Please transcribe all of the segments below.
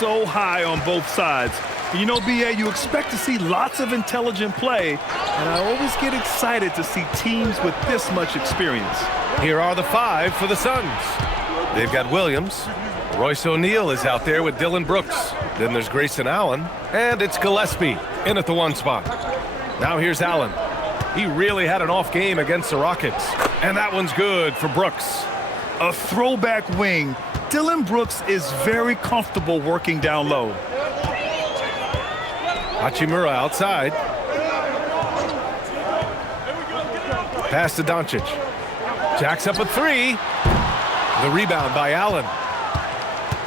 so high on both sides. You know, B.A., you expect to see lots of intelligent play, and I always get excited to see teams with this much experience. Here are the 5 for the Suns. They've got Williams. Royce O'Neal is out there with Dylan Brooks. Then there's Grayson Allen, and it's Gillespie in at the 1 spot. Now here's Allen. He really had an off game against the Rockets, and that one's good for Brooks. A throwback wing. Dylan Brooks is very comfortable working down low. Hachimura outside. Pass to Doncic. Jacks up a 3. The rebound by Allen.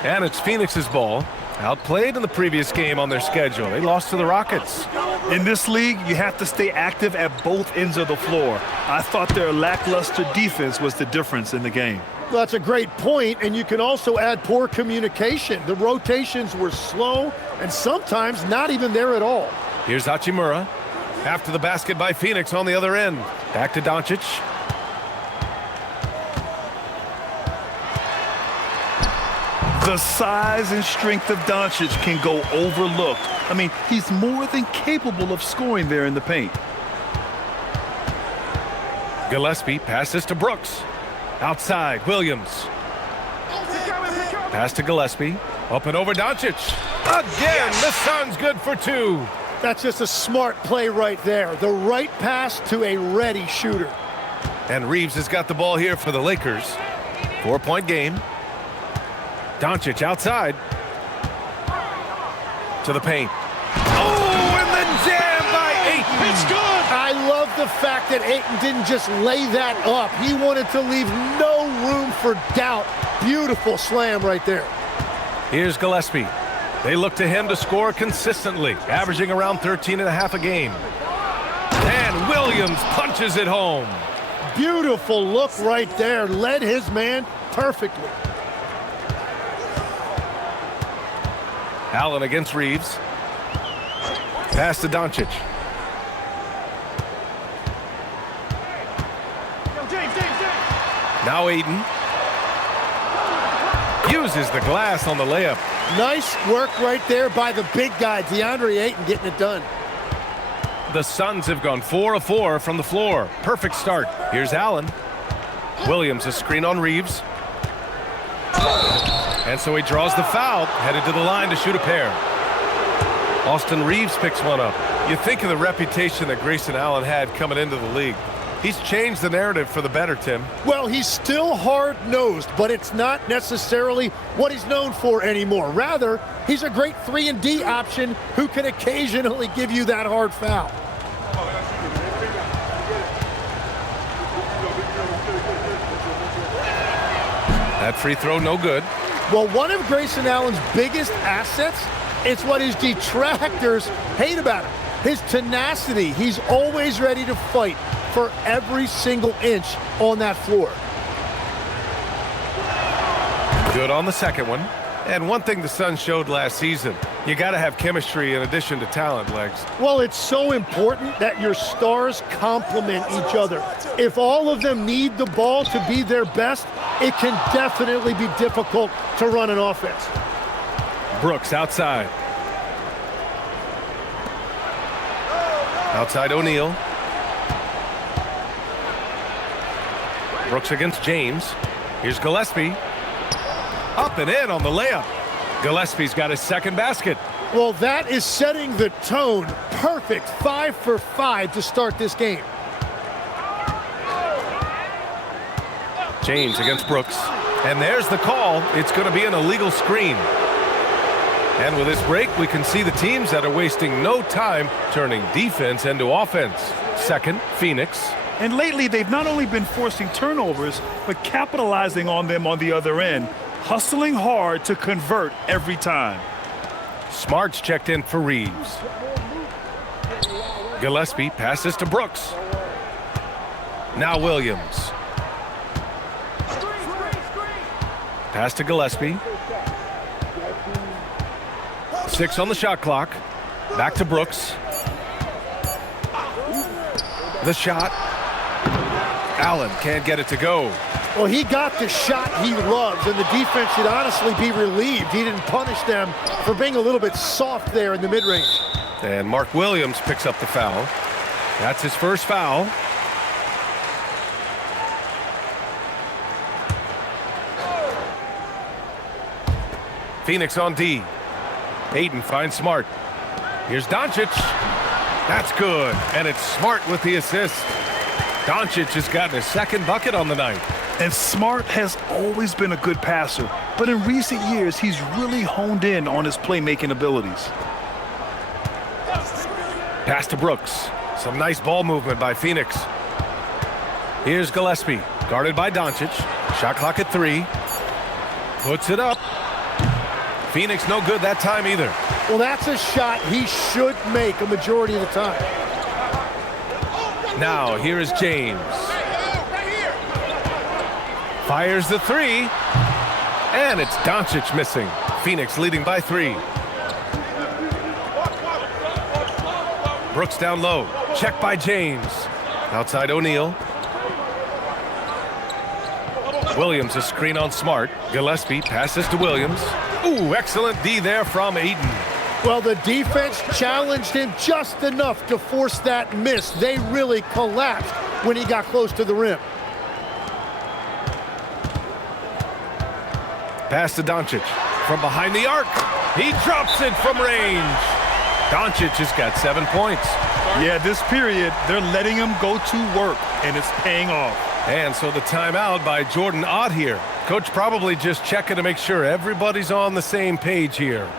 And it's Phoenix's ball. Outplayed in the previous game on their schedule. They lost to the Rockets. In this league, you have to stay active at both ends of the floor. I thought their lackluster defense was the difference in the game. Well, that's a great point, and you can also add poor communication. The rotations were slow and sometimes not even there at all. Here's Hachimura. After the basket by Phoenix on the other end. Back to Doncic. The size and strength of Doncic can go overlooked. I mean, he's more than capable of scoring there in the paint. Gillespie passes to Brooks. Outside, Williams. Pass to Gillespie. Up and over Doncic. Again, the Suns good for 2. That's just a smart play right there. The right pass to a ready shooter. And Reeves has got the ball here for the Lakers. 4-point game. Doncic outside. To the paint. Oh, and the jam by Ayton. It's good. I love the fact that Ayton didn't just lay that up. He wanted to leave no room for doubt. Beautiful slam right there. Here's Gillespie. They look to him to score consistently, averaging around 13.5 a game. And Williams punches it home. Beautiful look right there. Led his man perfectly. Allen against Reeves. Pass to Doncic. Now Ayton. Uses the glass on the layup. Nice work right there by the big guy, DeAndre Ayton, getting it done. The Suns have gone 4 of 4 from the floor. Perfect start. Here's Allen. Williams, a screen on Reeves. And so he draws the foul, headed to the line to shoot a pair. Austin Reeves picks one up. You think of the reputation that Grayson Allen had coming into the league. He's changed the narrative for the better, Tim. Well, he's still hard-nosed, but it's not necessarily what he's known for anymore. Rather, he's a great 3-and-D option who can occasionally give you that hard foul. That free throw, no good. Well, one of Grayson Allen's biggest assets is what his detractors hate about him. His tenacity. He's always ready to fight for every single inch on that floor. Good on the second one. And one thing the Suns showed last season, you got to have chemistry in addition to talent, Legs. Well, it's so important that your stars complement each other. If all of them need the ball to be their best, it can definitely be difficult to run an offense. Brooks outside. Outside O'Neal. Brooks against James. Here's Gillespie. Up and in on the layup. Gillespie's got his second basket. Well, that is setting the tone. Perfect 5 for 5 to start this game. James against Brooks. And there's the call. It's going to be an illegal screen. And with this break, we can see the teams that are wasting no time turning defense into offense. Second, Phoenix. And lately, they've not only been forcing turnovers, but capitalizing on them on the other end. Hustling hard to convert every time. Smart's checked in for Reeves. Gillespie passes to Brooks. Now Williams. Pass to Gillespie. 6 on the shot clock. Back to Brooks. The shot. Allen can't get it to go. Well, he got the shot he loves, and the defense should honestly be relieved. He didn't punish them for being a little bit soft there in the mid-range. And Mark Williams picks up the foul. That's his first foul. Phoenix on D. Ayton finds Smart. Here's Doncic. That's good, and it's Smart with the assist. Doncic has gotten his second bucket on the night. And Smart has always been a good passer, but in recent years, he's really honed in on his playmaking abilities. Pass to Brooks. Some nice ball movement by Phoenix. Here's Gillespie, guarded by Doncic. Shot clock at 3. Puts it up. Phoenix no good that time either. Well, that's a shot he should make a majority of the time. Now, here is James. Fires the 3. And it's Doncic missing. Phoenix leading by 3. Brooks down low. Check by James. Outside O'Neal. Williams a screen on Smart. Gillespie passes to Williams. Ooh, excellent D there from Ayton. Well, the defense challenged him just enough to force that miss. They really collapsed when he got close to the rim. Pass to Doncic. From behind the arc. He drops it from range. Doncic has got 7 points. Yeah, this period, they're letting him go to work, and it's paying off. And so the timeout by Jordan Ott here. Coach probably just checking to make sure everybody's on the same page here.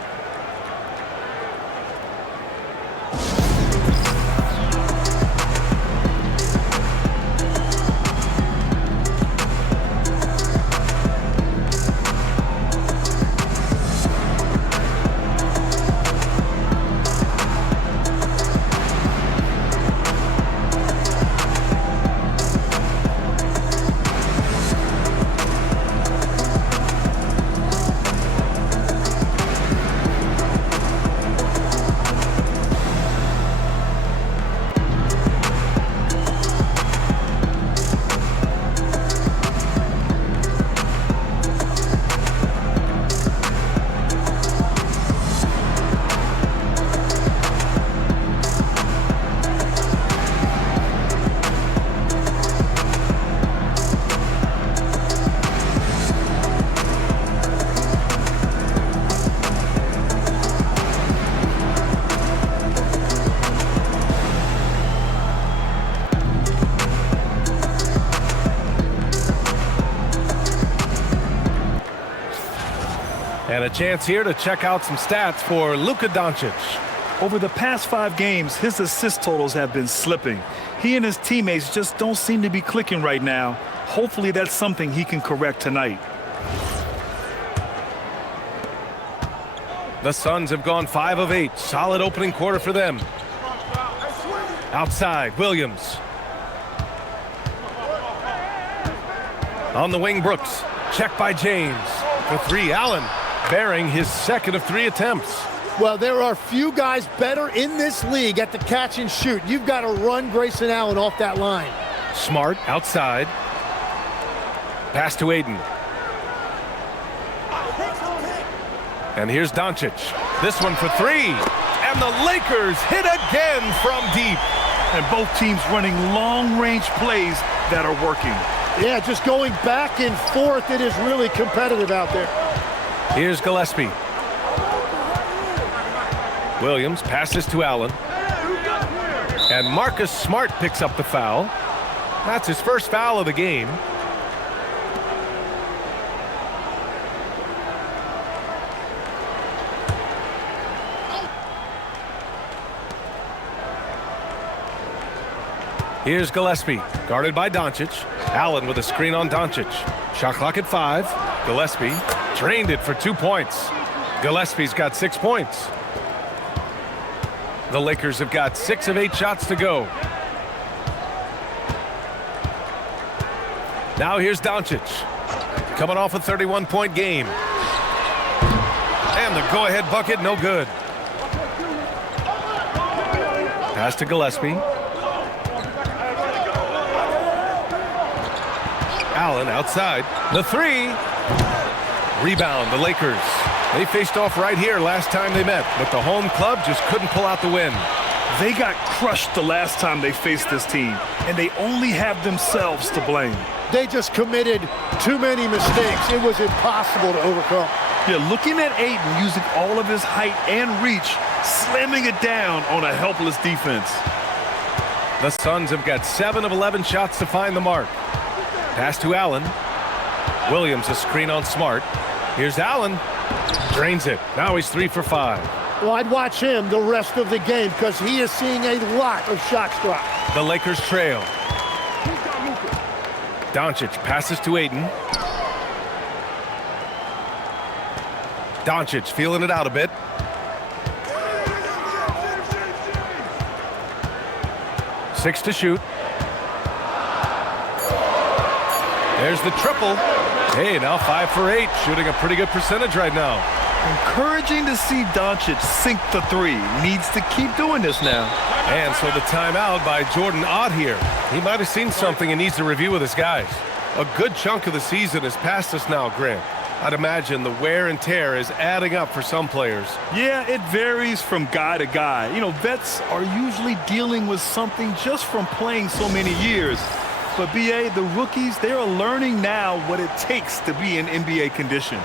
And a chance here to check out some stats for Luka Doncic. Over the past 5 games, his assist totals have been slipping. He and his teammates just don't seem to be clicking right now. Hopefully that's something he can correct tonight. The Suns have gone 5 of 8. Solid opening quarter for them. Outside, Williams. On the wing, Brooks. Check by James. For 3, Allen. Bearing his second of 3 attempts. Well, there are few guys better in this league at the catch and shoot. You've got to run Grayson Allen off that line. Smart outside. Pass to Ayton. And here's Doncic. This one for 3. And the Lakers hit again from deep. And both teams running long-range plays that are working. Yeah, just going back and forth. It is really competitive out there. Here's Gillespie. Williams passes to Allen. And Marcus Smart picks up the foul. That's his first foul of the game. Here's Gillespie, guarded by Doncic. Allen with a screen on Doncic. Shot clock at 5. Gillespie drained it for 2 points. Gillespie's got 6 points. The Lakers have got 6 of 8 shots to go. Now here's Doncic, coming off a 31-point game. And the go-ahead bucket, no good. Pass to Gillespie. Allen outside. The three. Rebound, the Lakers. They faced off right here last time they met, but the home club just couldn't pull out the win. They got crushed the last time they faced this team, and they only have themselves to blame. They just committed too many mistakes. It was impossible to overcome. Yeah, looking at Ayton using all of his height and reach, slamming it down on a helpless defense. The Suns have got 7 of 11 shots to find the mark. Pass to Allen. Williams a screen on Smart. Here's Allen. Drains it. Now he's 3 for 5. Well, I'd watch him the rest of the game because he is seeing a lot of shots drop. The Lakers trail. Doncic passes to Ayton. Doncic feeling it out a bit. Six to shoot. There's the triple. Hey, now 5 for 8, shooting a pretty good percentage right now. Encouraging to see Doncic sink the three. Needs to keep doing this now. And so the timeout by Jordan Ott here. He might have seen something and needs to review with his guys. A good chunk of the season is past us now, Grant. I'd imagine the wear and tear is adding up for some players. Yeah, it varies from guy to guy. You know, vets are usually dealing with something just from playing so many years. But, B.A., the rookies, they are learning now what it takes to be in NBA condition.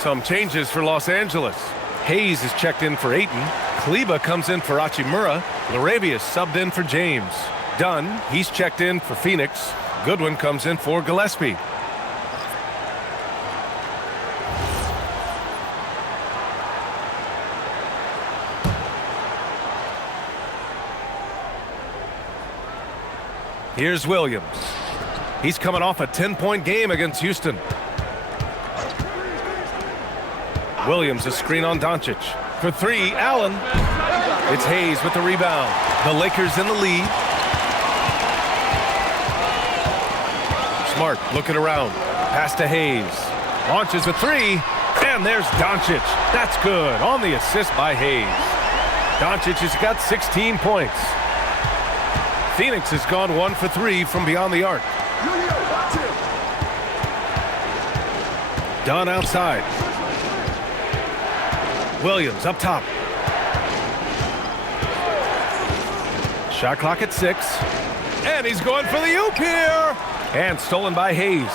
Some changes for Los Angeles. Hayes is checked in for Ayton. Kleba comes in for Hachimura. Laravia subbed in for James. Dunn, he's checked in for Phoenix. Goodwin comes in for Gillespie. Here's Williams. He's coming off a 10-point game against Houston. Williams a screen on Doncic. For three, Allen. It's Hayes with the rebound. The Lakers in the lead. Smart looking around. Pass to Hayes. Launches a three. And there's Doncic. That's good on the assist by Hayes. Doncic has got 16 points. Phoenix has gone 1 for 3 from beyond the arc. Dunn outside. Williams up top. Shot clock at 6. And he's going for the oop here. And stolen by Hayes.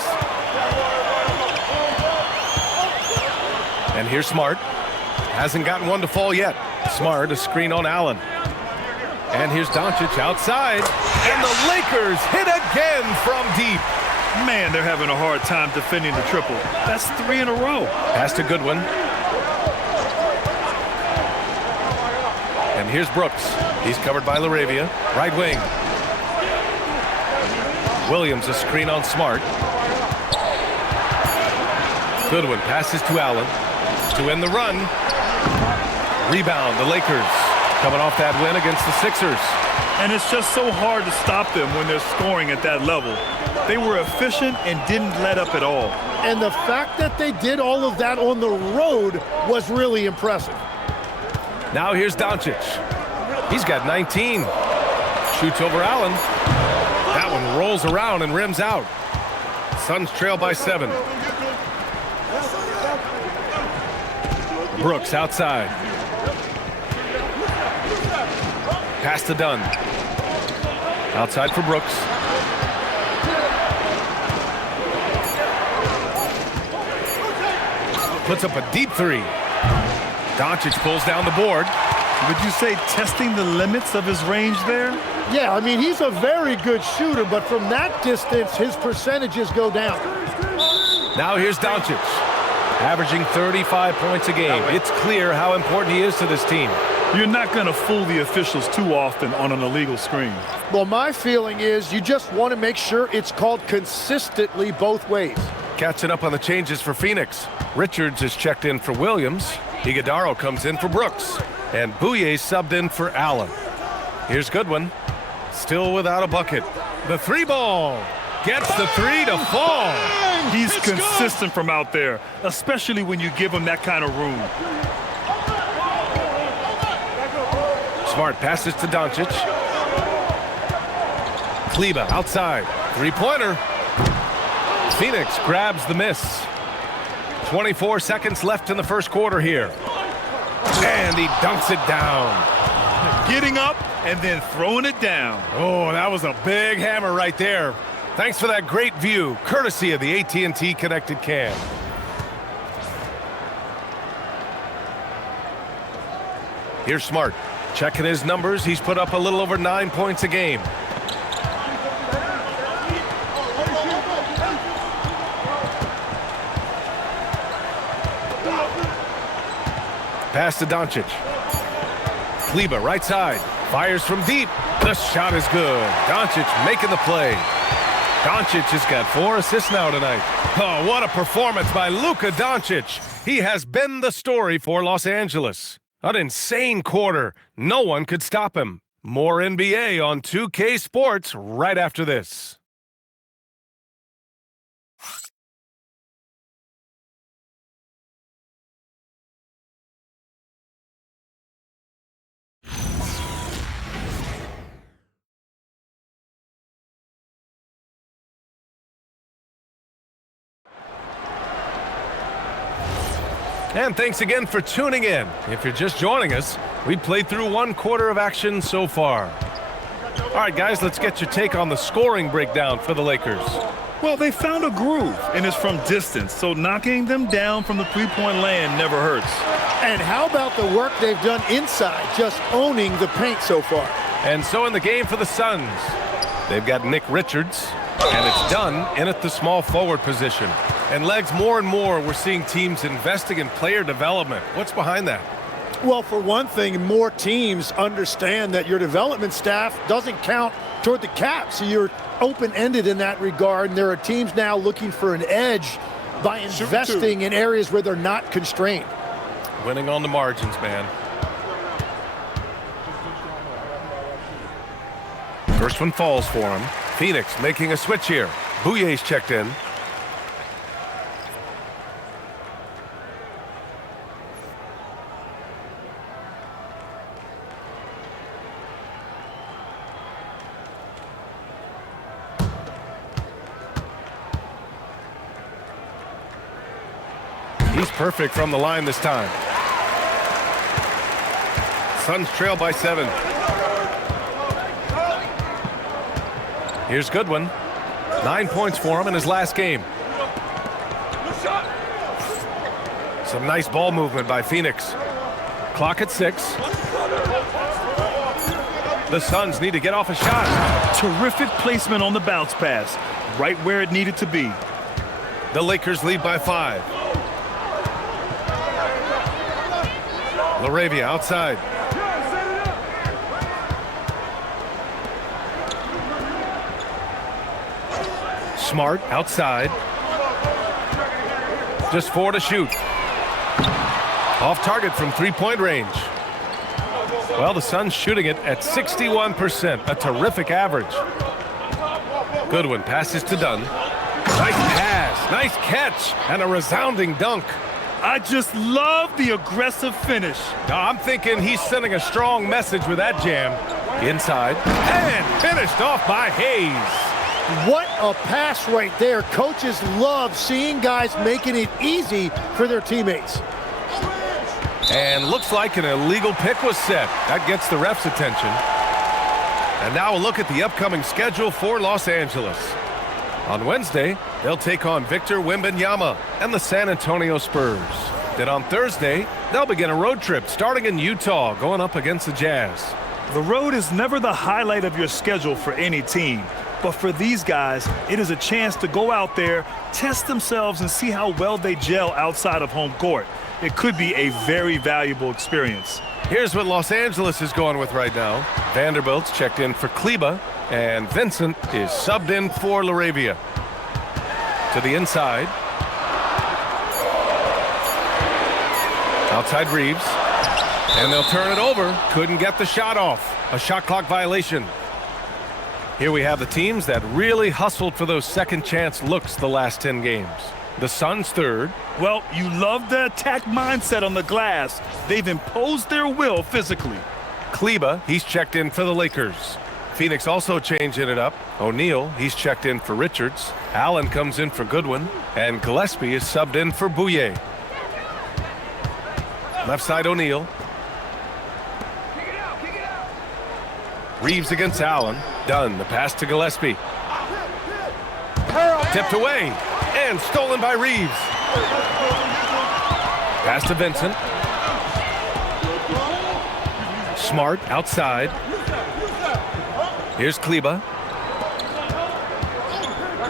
And here's Smart. Hasn't gotten one to fall yet. Smart a screen on Allen. And here's Doncic outside. And the Lakers hit again from deep. Man, they're having a hard time defending the triple. That's 3 in a row. Pass to Goodwin. And here's Brooks. He's covered by Laravia. Right wing. Williams a screen on Smart. Goodwin passes to Allen to end the run. Rebound, the Lakers. Coming off that win against the Sixers. And it's just so hard to stop them when they're scoring at that level. They were efficient and didn't let up at all. And the fact that they did all of that on the road was really impressive. Now here's Doncic. He's got 19. Shoots over Allen. That one rolls around and rims out. Suns trail by 7. Brooks outside. Pass to Dunn. Outside for Brooks. puts up a deep three. Doncic pulls down the board. Would you say testing the limits of his range there? Yeah, I mean, he's a very good shooter, but from that distance, his percentages go down. Now here's Doncic, averaging 35 points a game. It's clear how important he is to this team. You're not going to fool the officials too often on an illegal screen. Well, my feeling is you just want to make sure it's called consistently both ways. Catching up on the changes for Phoenix. Richards is checked in for Williams. Iguodala comes in for Brooks. And Bouye subbed in for Allen. Here's Goodwin. Still without a bucket. The three ball. Gets the three to fall. He's consistent from out there, especially when you give him that kind of room. Smart passes to Doncic. Kleber outside. Three-pointer. Phoenix grabs the miss. 24 seconds left in the first quarter here. And he dunks it down. Getting up and then throwing it down. Oh, that was a big hammer right there. Thanks for that great view, courtesy of the AT&T Connected Cam. Here's Smart. Checking his numbers, he's put up a little over 9 points a game. Pass to Doncic. Kleber, right side. Fires from deep. The shot is good. Doncic making the play. Doncic has got 4 assists now tonight. Oh, what a performance by Luka Doncic. He has been the story for Los Angeles. An insane quarter. No one could stop him. More NBA on 2K Sports right after this. And thanks again for tuning in. If you're just joining us, we played through 1 quarter of action so far. All right, guys, let's get your take on the scoring breakdown for the Lakers. Well, they found a groove, and it's from distance, so knocking them down from the three-point land never hurts. And how about the work they've done inside, just owning the paint so far? And so in the game for the Suns, they've got Nick Richards, and it's done in at the small forward position. And Legs, more and more, we're seeing teams investing in player development. What's behind that? Well, for one thing, more teams understand that your development staff doesn't count toward the cap. So you're open-ended in that regard. And there are teams now looking for an edge by investing in areas where they're not constrained. Winning on the margins, man. First one falls for him. Phoenix making a switch here. Bouye's checked in. He's perfect from the line this time. Suns trail by 7. Here's Goodwin. 9 points for him in his last game. Some nice ball movement by Phoenix. Clock at 6. The Suns need to get off a shot. Terrific placement on the bounce pass, right where it needed to be. The Lakers lead by 5. LaRavia outside. Smart outside. Just 4 to shoot. Off target from three-point range. Well, the Suns shooting it at 61%, a terrific average. Goodwin passes to Dunn. Nice pass, nice catch, and a resounding dunk. I just love the aggressive finish. Now, I'm thinking he's sending a strong message with that jam. Inside, and finished off by Hayes. What a pass right there. Coaches love seeing guys making it easy for their teammates. And looks like an illegal pick was set. That gets the ref's attention. And now a look at the upcoming schedule for Los Angeles. On Wednesday, they'll take on Victor Wembanyama and the San Antonio Spurs. Then on Thursday, they'll begin a road trip starting in Utah, going up against the Jazz. The road is never the highlight of your schedule for any team. But for these guys, it is a chance to go out there, test themselves, and see how well they gel outside of home court. It could be a very valuable experience. Here's what Los Angeles is going with right now. Vanderbilt's checked in for Kleba, and Vincent is subbed in for LaRavia. To the inside. Outside Reeves. And they'll turn it over. Couldn't get the shot off. A shot clock violation. Here we have the teams that really hustled for those second chance looks the last 10 games. The Suns third. Well, you love the attack mindset on the glass. They've imposed their will physically. Kleba, he's checked in for the Lakers. Phoenix also changing it up. O'Neal, he's checked in for Richards. Allen comes in for Goodwin. And Gillespie is subbed in for Bouye. Left side O'Neal. Reeves against Allen. Done. The pass to Gillespie. Tipped away. And stolen by Reeves. Pass to Vincent. Smart outside. Here's Kleba.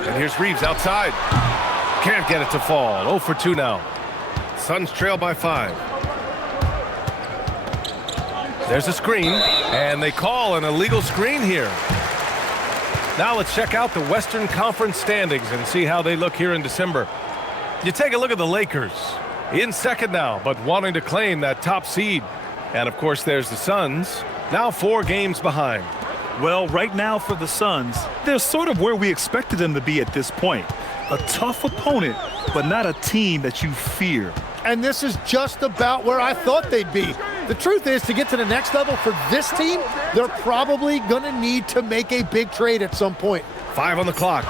And here's Reeves outside. Can't get it to fall. 0 for 2 now. Suns trail by 5. There's a screen, and they call an illegal screen here. Now let's check out the Western Conference standings and see how they look here in December. You take a look at the Lakers. In second now, but wanting to claim that top seed. And of course there's the Suns, now 4 games behind. Well, right now for the Suns, they're sort of where we expected them to be at this point. A tough opponent, but not a team that you fear. And this is just about where I thought they'd be. The truth is, to get to the next level for this team, they're probably going to need to make a big trade at some point. 5 on the clock.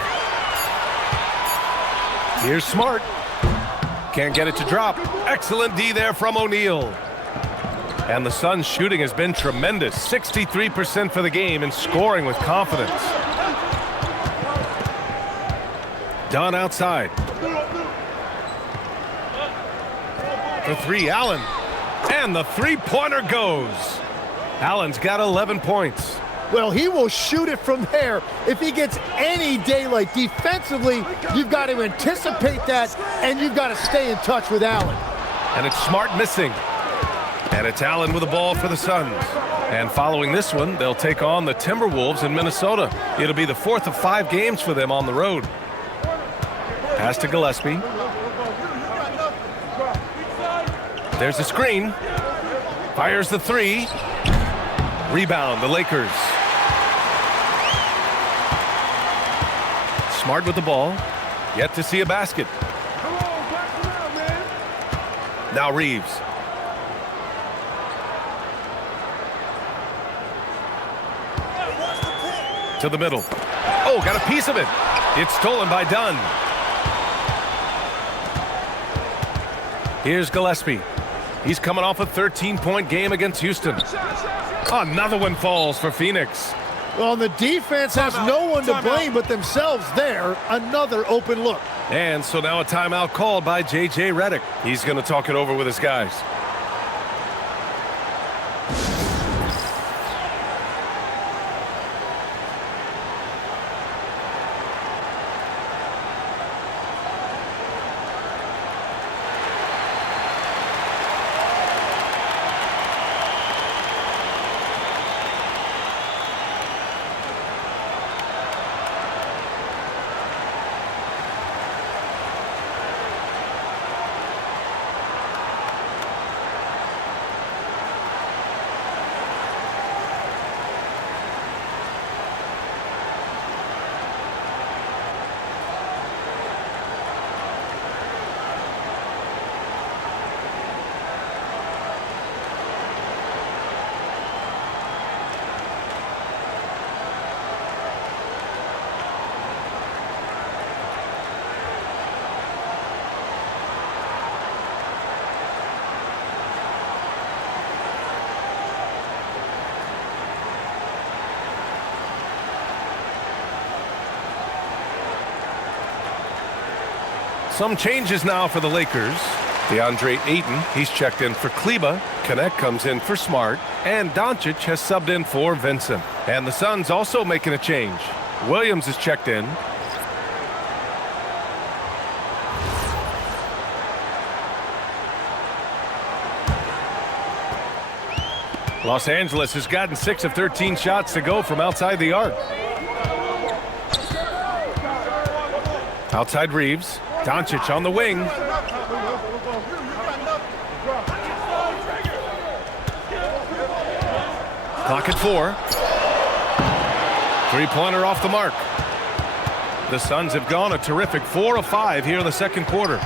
Here's Smart. Can't get it to drop. Excellent D there from O'Neal. And the Suns' shooting has been tremendous. 63% for the game and scoring with confidence. Dunn outside. For 3, Allen. And the three-pointer goes. Allen's got 11 points. Well, he will shoot it from there if he gets any daylight. Defensively, you've got to anticipate that, and you've got to stay in touch with Allen. And it's Smart missing. And it's Allen with the ball for the Suns. And following this one, they'll take on the Timberwolves in Minnesota. It'll be the 4th of 5 games for them on the road. Pass to Gillespie. There's the screen. Fires the 3. Rebound, the Lakers. Smart with the ball. Yet to see a basket. Now Reeves. To the middle. Oh, got a piece of it. It's stolen by Dunn. Here's Gillespie. He's coming off a 13-point game against Houston. Another one falls for Phoenix. Well, the defense has no one to blame but themselves there. Another open look. And so now a timeout called by J.J. Redick. He's going to talk it over with his guys. Some changes now for the Lakers. DeAndre Ayton, he's checked in for Kleba. Connect comes in for Smart. And Doncic has subbed in for Vincent. And the Suns also making a change. Williams is checked in. Los Angeles has gotten 6 of 13 shots to go from outside the arc. Outside Reeves. Doncic on the wing. Clock at 4. Three-pointer off the mark. The Suns have gone a terrific 4 of 5 here in the second quarter.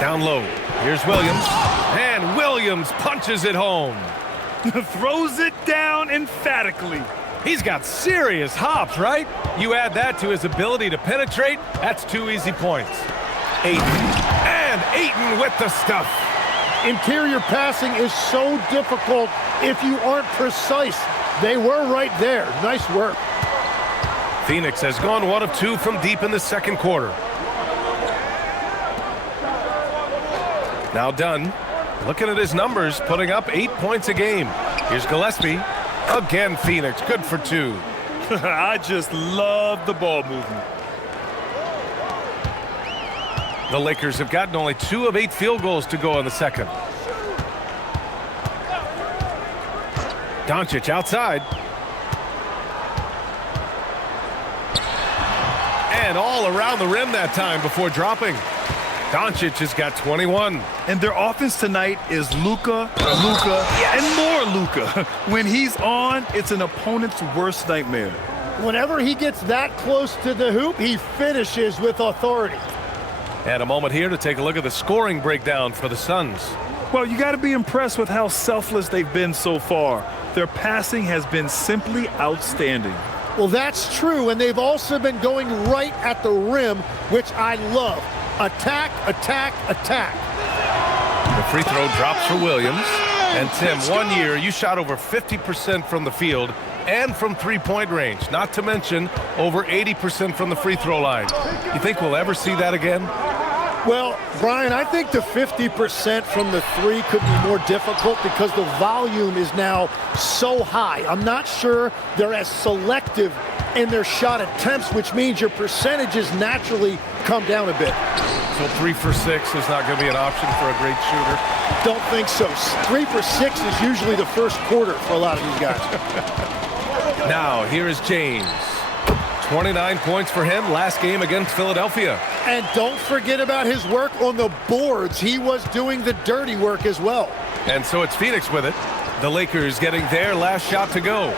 Down low. Here's Williams. And Williams punches it home. Throws it down emphatically. He's got serious hops, right? You add that to his ability to penetrate, that's 2 easy points. Ayton. And Ayton with the stuff. Interior passing is so difficult if you aren't precise. They were right there. Nice work. Phoenix has gone 1 of 2 from deep in the second quarter. Now Dunn, looking at his numbers, putting up 8 points a game. Here's Gillespie. Again, Phoenix, good for 2. I just love the ball movement. The Lakers have gotten only 2 of 8 field goals to go in the second. Doncic outside. And all around the rim that time before dropping. Doncic has got 21. And their offense tonight is Luka, and more Luka. When he's on, it's an opponent's worst nightmare. Whenever he gets that close to the hoop, he finishes with authority. And a moment here to take a look at the scoring breakdown for the Suns. Well, you got to be impressed with how selfless they've been so far. Their passing has been simply outstanding. Well, that's true, and they've also been going right at the rim, which I love. Attack, attack, attack. The free throw drops for Williams. And Tim, 1 year, you shot over 50% from the field and from three-point range, not to mention over 80% from the free throw line. You think we'll ever see that again? Well, Brian, I think the 50% from the 3 could be more difficult because the volume is now so high. I'm not sure they're as selective in their shot attempts, which means your percentages naturally come down a bit. So 3 for 6 is not going to be an option for a great shooter? Don't think so. 3 for 6 is usually the first quarter for a lot of these guys. Now, here is James. 29 points for him last game against Philadelphia. And don't forget about his work on the boards. He was doing the dirty work as well. And so it's Phoenix with it. The Lakers getting their last shot to go.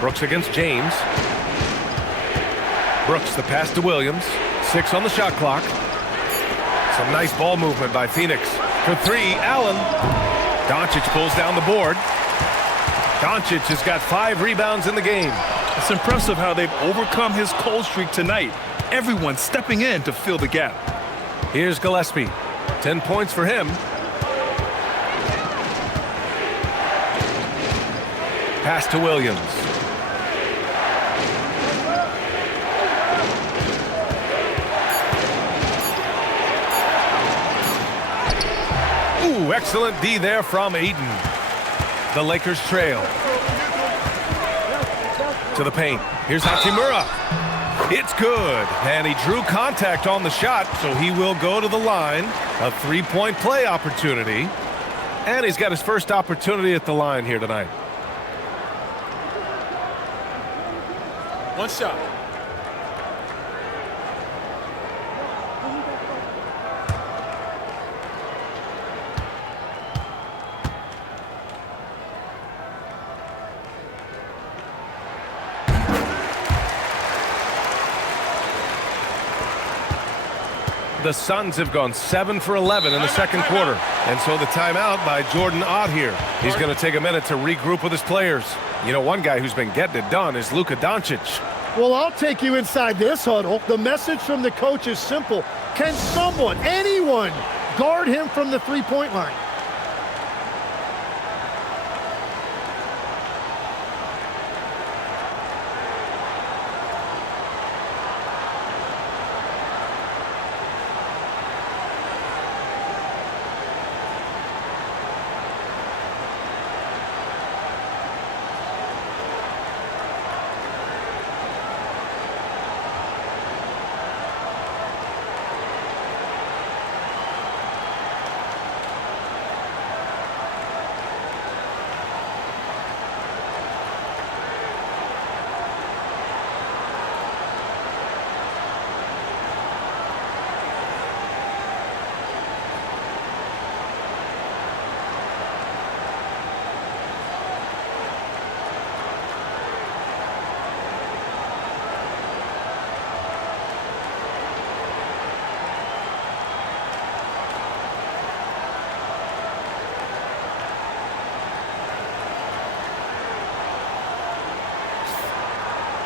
Brooks against James. Brooks, the pass to Williams. 6 on the shot clock. Some nice ball movement by Phoenix. For 3, Allen. Doncic pulls down the board. Doncic has got 5 rebounds in the game. It's impressive how they've overcome his cold streak tonight. Everyone stepping in to fill the gap. Here's Gillespie. 10 points for him. Pass to Williams. Ooh, excellent D there from Ayton. The Lakers trail. To the paint. Here's Hachimura. It's good. And he drew contact on the shot, so he will go to the line. A 3-point play opportunity. And he's got his first opportunity at the line here tonight. One shot. The Suns have gone 7 for 11 in the second quarter. And so the timeout by Jordan Ott here. He's going to take a minute to regroup with his players. You know, one guy who's been getting it done is Luka Doncic. Well, I'll take you inside this huddle. The message from the coach is simple. Can someone, anyone, guard him from the three-point line?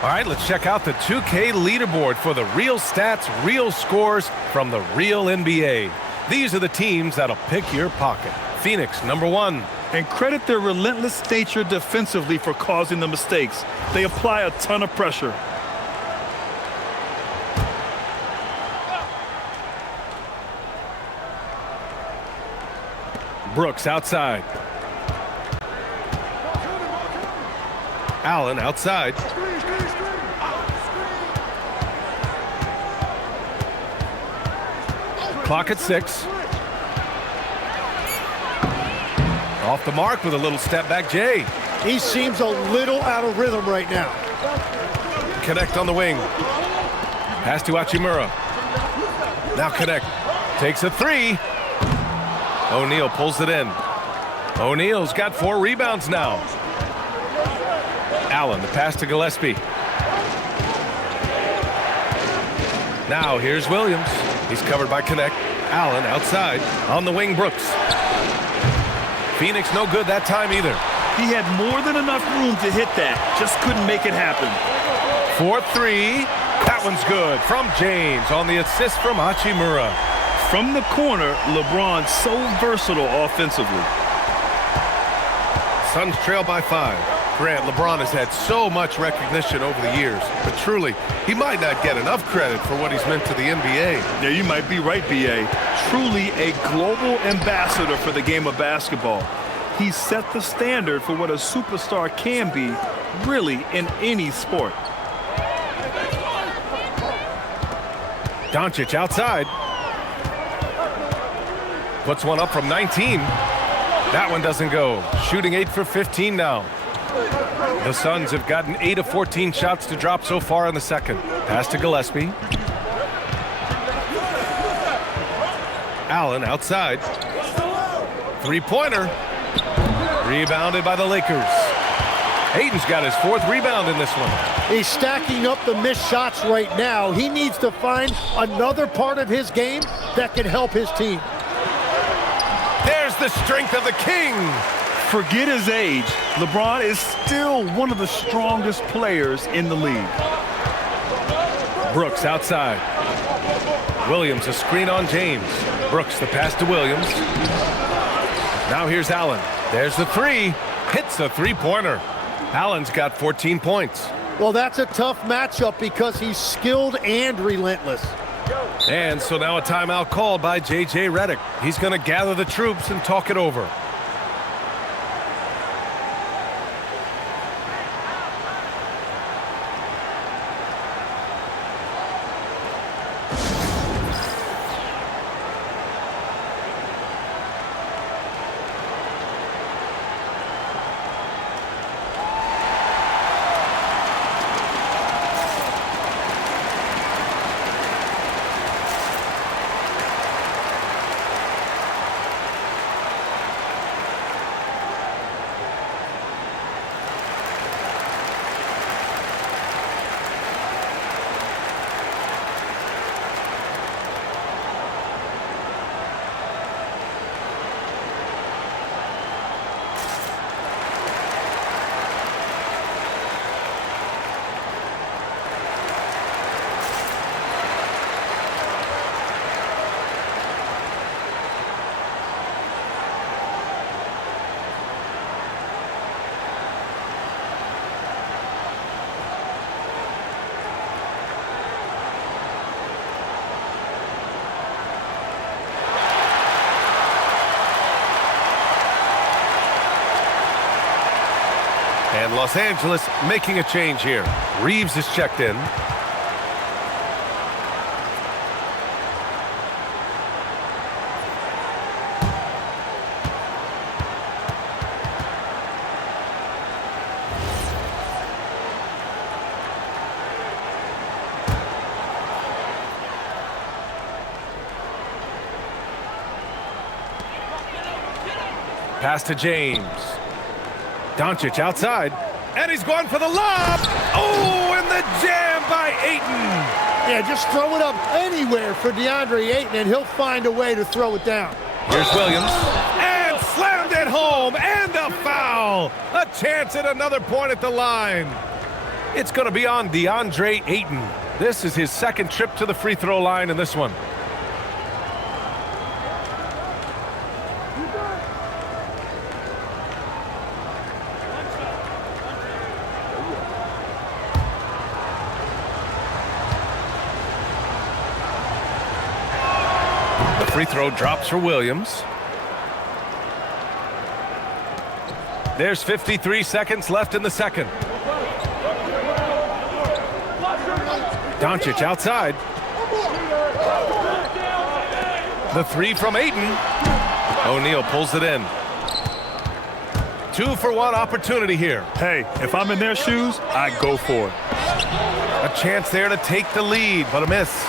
All right, let's check out the 2K leaderboard for the real stats, real scores from the real NBA. These are the teams that'll pick your pocket. Phoenix, #1. And credit their relentless nature defensively for causing the mistakes. They apply a ton of pressure. Brooks outside. Allen outside. Clock at 6. Off the mark with a little step back, Jay. He seems a little out of rhythm right now. Connect on the wing. Pass to Hachimura. Now Connect. Takes a 3. O'Neal pulls it in. O'Neal's got 4 rebounds now. Allen, the pass to Gillespie. Now here's Williams. He's covered by Connect. Allen outside. On the wing, Brooks. Phoenix no good that time either. He had more than enough room to hit that. Just couldn't make it happen. 4-3. That one's good from James on the assist from Hachimura. From the corner, LeBron so versatile offensively. Suns trail by 5. Grant, LeBron has had so much recognition over the years, but truly, he might not get enough credit for what he's meant to the NBA. Yeah, you might be right, B.A. Truly a global ambassador for the game of basketball. He set the standard for what a superstar can be, really, in any sport. Doncic outside. Puts one up from 19. That one doesn't go. Shooting 8 for 15 now. The Suns have gotten 8 of 14 shots to drop so far in the second. Pass to Gillespie. Allen outside. Three-pointer. Rebounded by the Lakers. Ayton's got his 4th rebound in this one. He's stacking up the missed shots right now. He needs to find another part of his game that can help his team. There's the strength of the king. Forget his age. LeBron is still one of the strongest players in the league. Brooks outside. Williams a screen on James. Brooks the pass to Williams. Now here's Allen. There's the 3. Hits a 3-pointer. Allen's got 14 points. Well, that's a tough matchup because he's skilled and relentless. And so now a timeout called by J.J. Redick. He's going to gather the troops and talk it over. And Los Angeles making a change here. Reeves is checked in. Pass to James. Doncic outside, and he's going for the lob. Oh, and the jam by Ayton. Yeah, just throw it up anywhere for DeAndre Ayton, and he'll find a way to throw it down. Here's Williams, and slammed it home, and a foul. A chance at another point at the line. It's going to be on DeAndre Ayton. This is his second trip to the free throw line in this one. The free throw drops for Williams. There's 53 seconds left in the second. Doncic outside. The three from Ayton. O'Neal pulls it in. 2-for-1 opportunity here. Hey, if I'm in their shoes, I go for it. A chance there to take the lead, but a miss.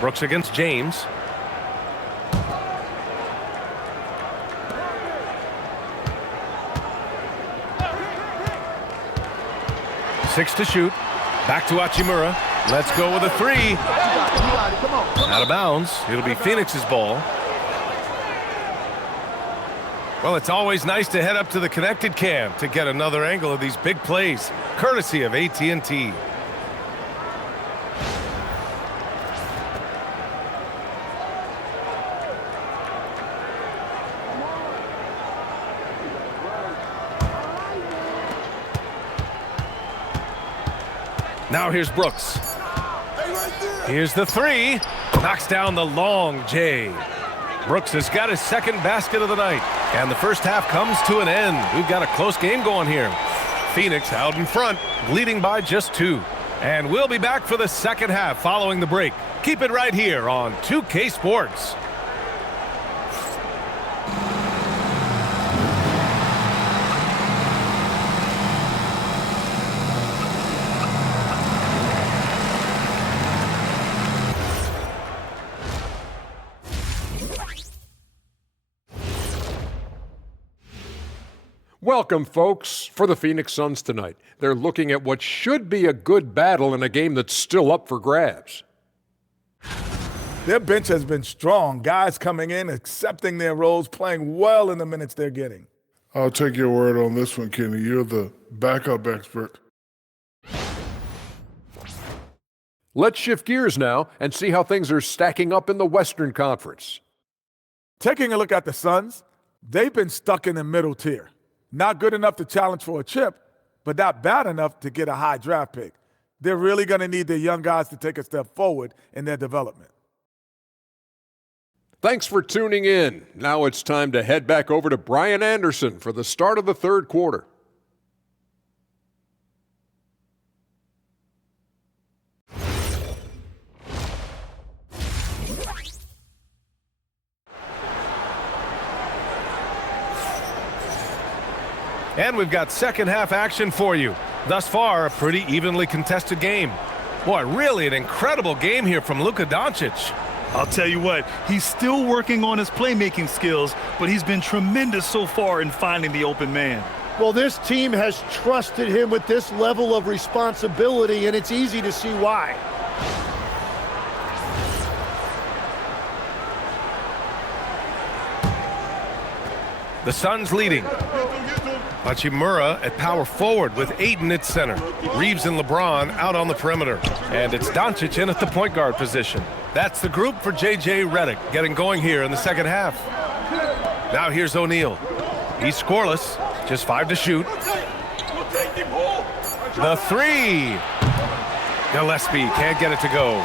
Brooks against James. Six to shoot. Back to Hachimura. Let's go with a three. Out of bounds. It'll be Phoenix's ball. Well, it's always nice to head up to the connected cam to get another angle of these big plays, courtesy of AT&T. Now here's Brooks. Here's the three. Knocks down the long J. Brooks has got his second basket of the night. And the first half comes to an end. We've got a close game going here. Phoenix out in front, leading by just 2. And we'll be back for the second half following the break. Keep it right here on 2K Sports. Welcome, folks, for the Phoenix Suns tonight. They're looking at what should be a good battle in a game that's still up for grabs. Their bench has been strong. Guys coming in, accepting their roles, playing well in the minutes they're getting. I'll take your word on this one, Kenny. You're the backup expert. Let's shift gears now and see how things are stacking up in the Western Conference. Taking a look at the Suns, they've been stuck in the middle tier. Not good enough to challenge for a chip, but not bad enough to get a high draft pick. They're really going to need their young guys to take a step forward in their development. Thanks for tuning in. Now it's time to head back over to Brian Anderson for the start of the third quarter. And we've got second half action for you. Thus far, a pretty evenly contested game. Boy, really an incredible game here from Luka Doncic. I'll tell you what, he's still working on his playmaking skills, but he's been tremendous so far in finding the open man. Well, this team has trusted him with this level of responsibility, and it's easy to see why. The Suns leading. Hachimura at power forward with Ayton at center. Reeves and LeBron out on the perimeter. And it's Doncic in at the point guard position. That's the group for J.J. Redick getting going here in the second half. Now here's O'Neal. He's scoreless, just 5 to shoot. The three. Gillespie can't get it to go.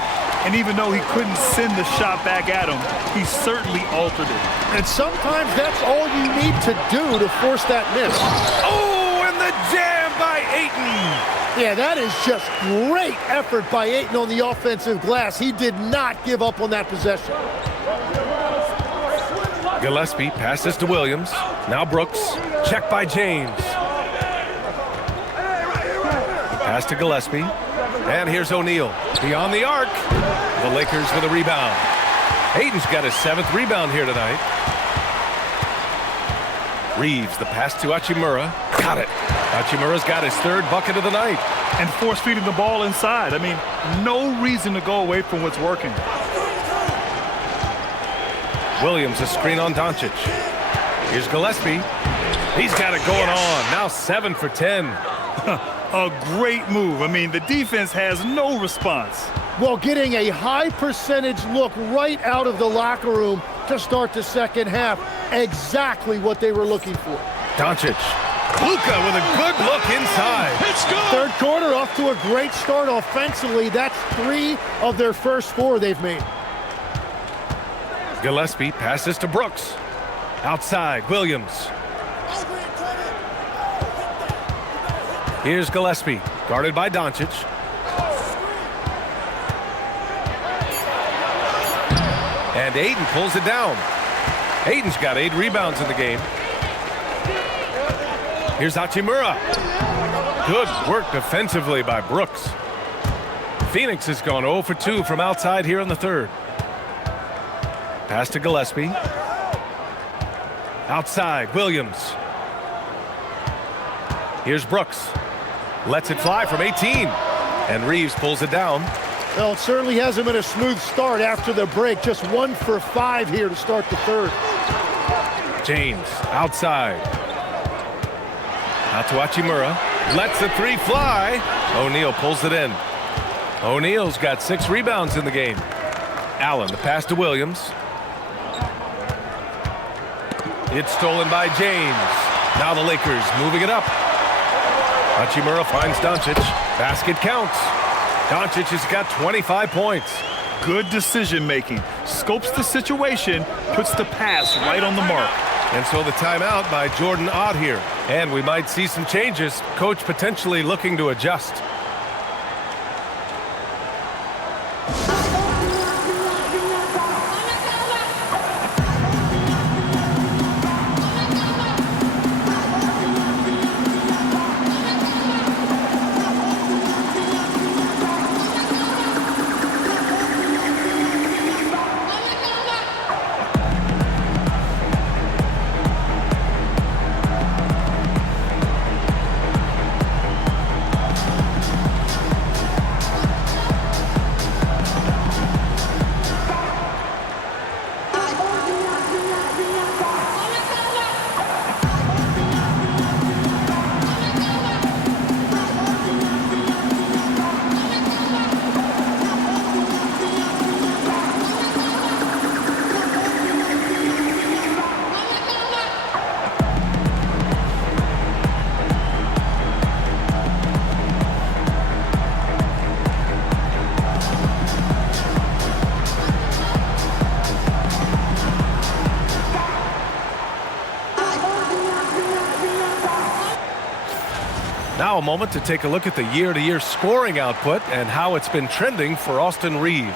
And even though he couldn't send the shot back at him, he certainly altered it. And sometimes that's all you need to do to force that miss. Oh, and the jam by Ayton. Yeah, that is just great effort by Ayton on the offensive glass. He did not give up on that possession. Gillespie passes to Williams. Now Brooks. Check by James. Pass to Gillespie. And here's O'Neal. Beyond the arc. The Lakers with a rebound. Ayton's got his 7th rebound here tonight. Reeves, the pass to Hachimura. Got it. Hachimura's got his 3rd bucket of the night. And force feeding the ball inside. I mean, no reason to go away from what's working. Williams, a screen on Doncic. Here's Gillespie. He's got it going on. Now 7 for 10. A great move. I mean, the defense has no response. Well, getting a high percentage look right out of the locker room to start the second half. Exactly what they were looking for. Doncic. Luka with a good look inside. Third quarter off to a great start offensively. That's 3 of their first 4 they've made. Gillespie passes to Brooks. Outside, Williams. Here's Gillespie, guarded by Doncic. And Ayton pulls it down. Ayton's got 8 rebounds in the game. Here's Hachimura. Good work defensively by Brooks. Phoenix has gone 0 for 2 from outside here in the third. Pass to Gillespie. Outside, Williams. Here's Brooks. Lets it fly from 18. And Reeves pulls it down. Well, it certainly hasn't been a smooth start after the break. Just 1 for 5 here to start the third. James, outside. Out to Hachimura. Lets the 3 fly. O'Neal pulls it in. O'Neal's got 6 rebounds in the game. Allen, the pass to Williams. It's stolen by James. Now the Lakers moving it up. Hachimura finds Doncic. Basket counts. Doncic has got 25 points. Good decision making. Scopes the situation, puts the pass right on the mark. And so the timeout by Jordan Ott here. And we might see some changes. Coach potentially looking to adjust. Now a moment to take a look at the year-to-year scoring output and how it's been trending for Austin Reeves.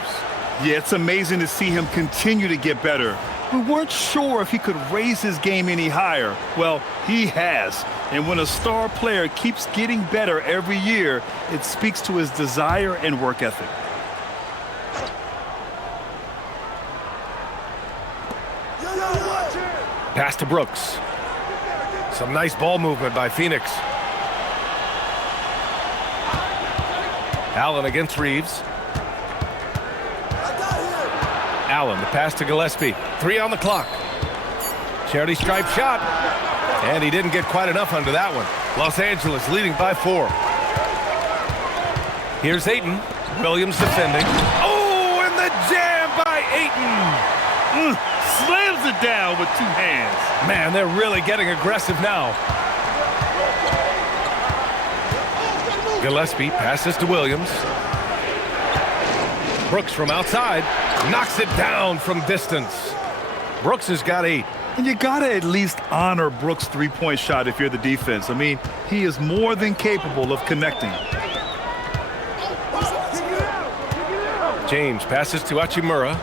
Yeah, it's amazing to see him continue to get better. We weren't sure if he could raise his game any higher. Well, he has. And when a star player keeps getting better every year, it speaks to his desire and work ethic. Pass to Brooks. Some nice ball movement by Phoenix. Allen against Reeves. Allen, the pass to Gillespie. 3 on the clock. Charity stripe shot. And he didn't get quite enough under that one. Los Angeles leading by 4. Here's Ayton. Williams defending. Oh, and the jam by Ayton. Slams it down with 2 hands. Man, they're really getting aggressive now. Gillespie passes to Williams. Brooks from outside knocks it down from distance. Brooks has got 8. And you got to at least honor Brooks' 3-point shot if you're the defense. I mean, he is more than capable of connecting. James passes to Hachimura.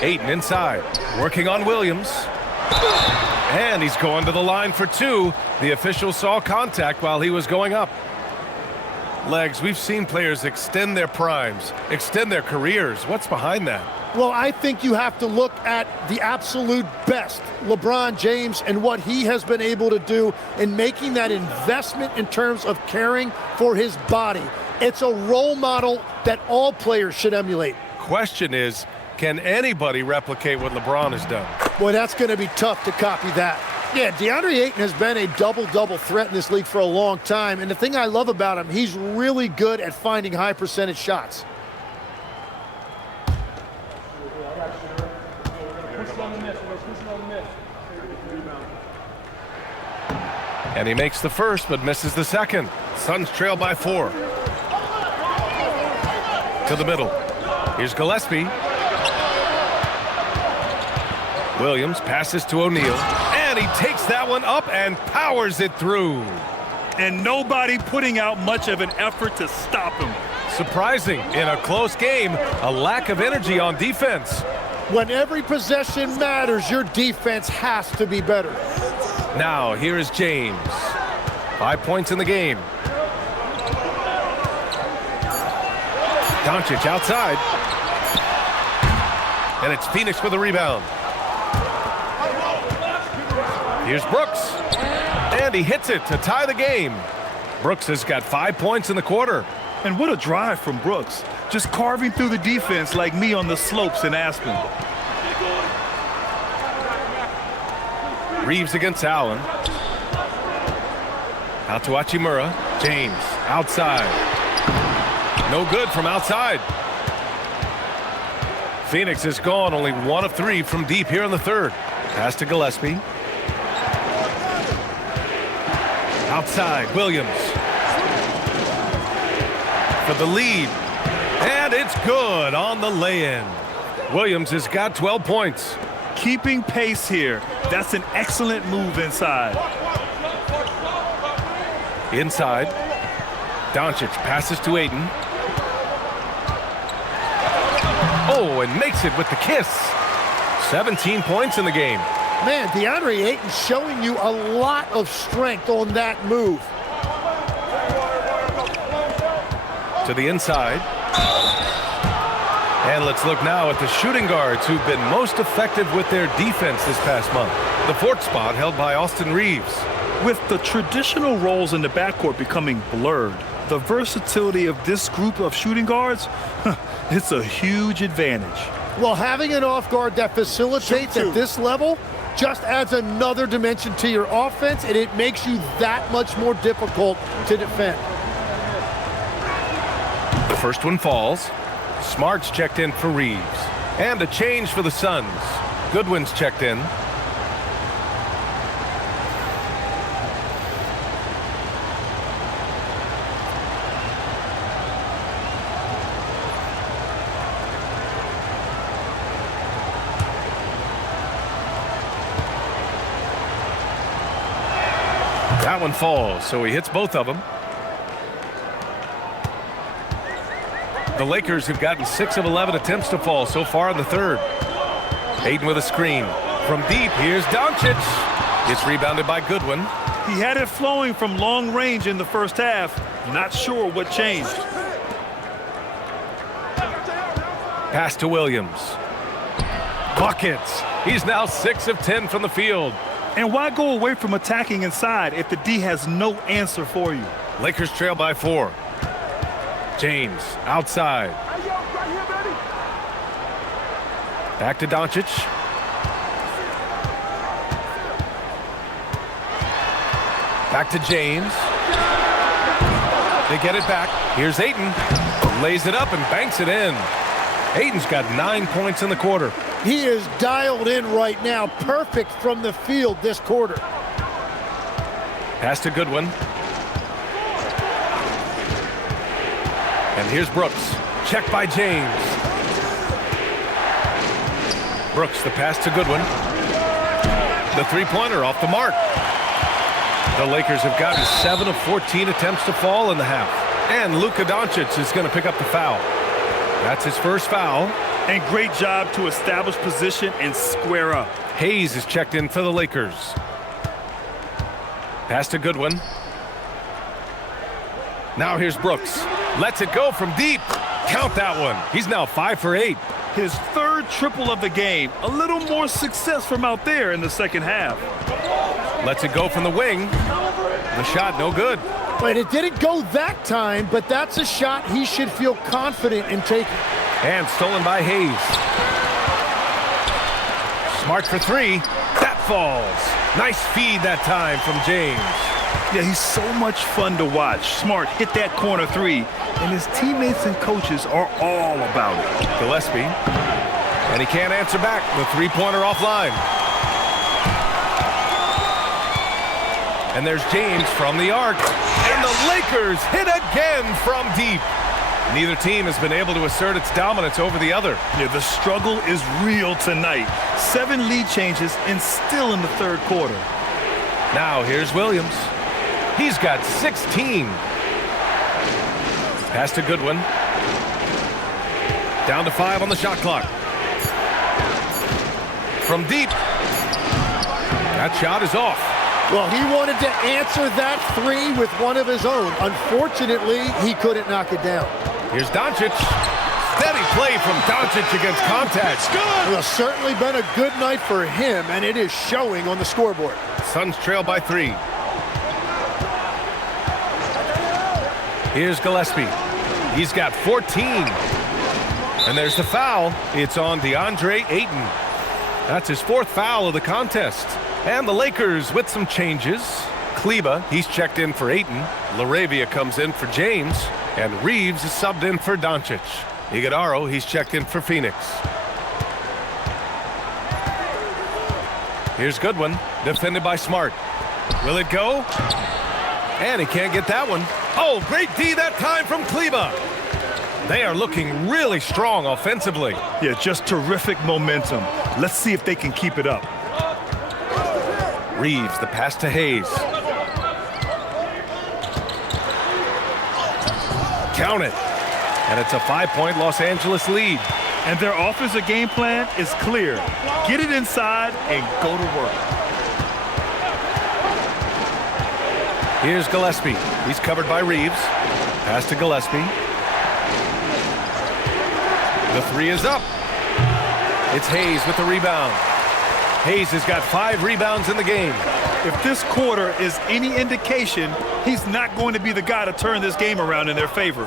Ayton inside, working on Williams. And he's going to the line for 2. The official saw contact while he was going up. Legs, we've seen players extend their primes, extend their careers. What's behind that? Well, I think you have to look at the absolute best, LeBron James, and what he has been able to do in making that investment in terms of caring for his body. It's a role model that all players should emulate. Question is, can anybody replicate what LeBron has done? Boy, that's going to be tough to copy that. Yeah, DeAndre Ayton has been a double-double threat in this league for a long time, and the thing I love about him, he's really good at finding high-percentage shots. And he makes the first, but misses the second. Suns trail by 4. To the middle. Here's Gillespie. Williams passes to O'Neal. And he takes that one up and powers it through. And nobody putting out much of an effort to stop him. Surprising. In a close game, a lack of energy on defense. When every possession matters, your defense has to be better. Now, here is James. 5 points in the game. Doncic outside. And it's Phoenix with a rebound. Here's Brooks. And he hits it to tie the game. Brooks has got 5 points in the quarter. And what a drive from Brooks. Just carving through the defense like me on the slopes in Aspen. Reeves against Allen. Out to Hachimura. James outside. No good from outside. Phoenix is gone only 1 of 3 from deep here in the third. Pass to Gillespie. Outside, Williams. For the lead. And it's good on the lay-in. Williams has got 12 points. Keeping pace here. That's an excellent move inside. Inside. Doncic passes to Ayton. Oh, and makes it with the kiss. 17 points in the game. Man, DeAndre Ayton showing you a lot of strength on that move. To the inside. And let's look now at the shooting guards who've been most effective with their defense this past month. The 4th spot held by Austin Reeves. With the traditional roles in the backcourt becoming blurred, the versatility of this group of shooting guards, it's a huge advantage. Well, having an off guard that facilitates at this level just adds another dimension to your offense, and it makes you that much more difficult to defend. The first one falls. Smart's checked in for Reeves. And a change for the Suns. Goodwin's checked in. That one falls, so he hits both of them. The Lakers have gotten 6 of 11 attempts to fall so far in the third. Ayton with a screen. From deep, here's Doncic. It's rebounded by Goodwin. He had it flowing from long range in the first half. Not sure what changed. Pass to Williams. Buckets. He's now 6 of 10 from the field. And why go away from attacking inside if the D has no answer for you? Lakers trail by 4. James outside. Back to Doncic. Back to James. They get it back. Here's Ayton. Lays it up and banks it in. Ayton's got 9 points in the quarter. He is dialed in right now. Perfect from the field this quarter. Pass to Goodwin. And here's Brooks. Checked by James. Brooks, the pass to Goodwin. The three-pointer off the mark. The Lakers have gotten 7 of 14 attempts to fall in the half. And Luka Doncic is going to pick up the foul. That's his first foul. And great job to establish position and square up. Hayes is checked in for the Lakers. Pass to Goodwin. Now here's Brooks. Lets it go from deep. Count that one. He's now 5 for 8. His third triple of the game. A little more success from out there in the second half. Lets it go from the wing. The shot no good. But it didn't go that time, but that's a shot he should feel confident in taking. And stolen by Hayes. Smart for three. That falls. Nice feed that time from James. Yeah, he's so much fun to watch. Smart hit that corner three, and his teammates and coaches are all about it. Gillespie. And he can't answer back. The three-pointer offline. And there's James from the arc. And the Lakers hit again from deep. Neither team has been able to assert its dominance over the other. Yeah, the struggle is real tonight. 7 lead changes and still in the third quarter. Now here's Williams. He's got 16. Pass to Goodwin. Down to 5 on the shot clock. From deep. That shot is off. Well, he wanted to answer that three with one of his own. Unfortunately, he couldn't knock it down. Here's Doncic. Steady play from Doncic against contact. It has certainly been a good night for him, and it is showing on the scoreboard. Suns trail by 3. Here's Gillespie. He's got 14. And there's the foul. It's on DeAndre Ayton. That's his 4th foul of the contest. And the Lakers with some changes. Kleba, he's checked in for Ayton. LaRavia comes in for James. And Reeves is subbed in for Doncic. Iguodaro, he's checked in for Phoenix. Here's Goodwin, defended by Smart. Will it go? And he can't get that one. Oh, great D that time from Kleba. They are looking really strong offensively. Yeah, just terrific momentum. Let's see if they can keep it up. Reeves, the pass to Hayes. Count it. And it's a 5-point Los Angeles lead. And their offensive game plan is clear. Get it inside and go to work. Here's Gillespie. He's covered by Reeves. Pass to Gillespie. The three is up. It's Hayes with the rebound. Hayes has got 5 rebounds in the game. If this quarter is any indication, he's not going to be the guy to turn this game around in their favor.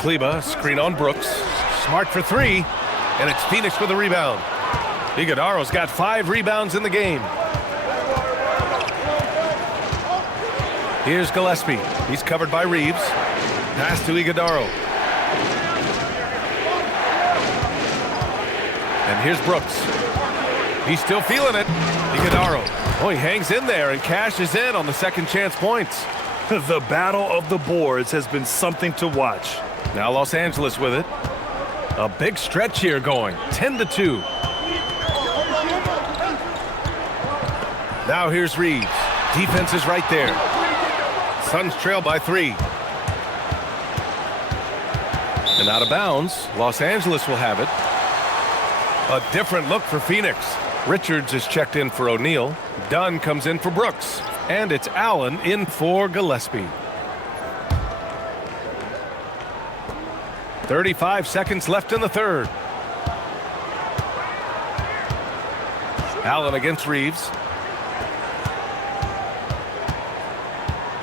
Kleba, screen on Brooks. Smart for 3, and it's Phoenix with the rebound. Iguodaro's got 5 rebounds in the game. Here's Gillespie. He's covered by Reeves. Pass to Iguodaro. And here's Brooks. He's still feeling it. Iguodaro. Oh, he hangs in there and cashes in on the second chance points. The battle of the boards has been something to watch. Now Los Angeles with it. A big stretch here going. 10-2. Now here's Reeves. Defense is right there. Suns trail by 3. And out of bounds. Los Angeles will have it. A different look for Phoenix. Richards is checked in for O'Neal. Dunn comes in for Brooks. And it's Allen in for Gillespie. 35 seconds left in the third. Allen against Reeves.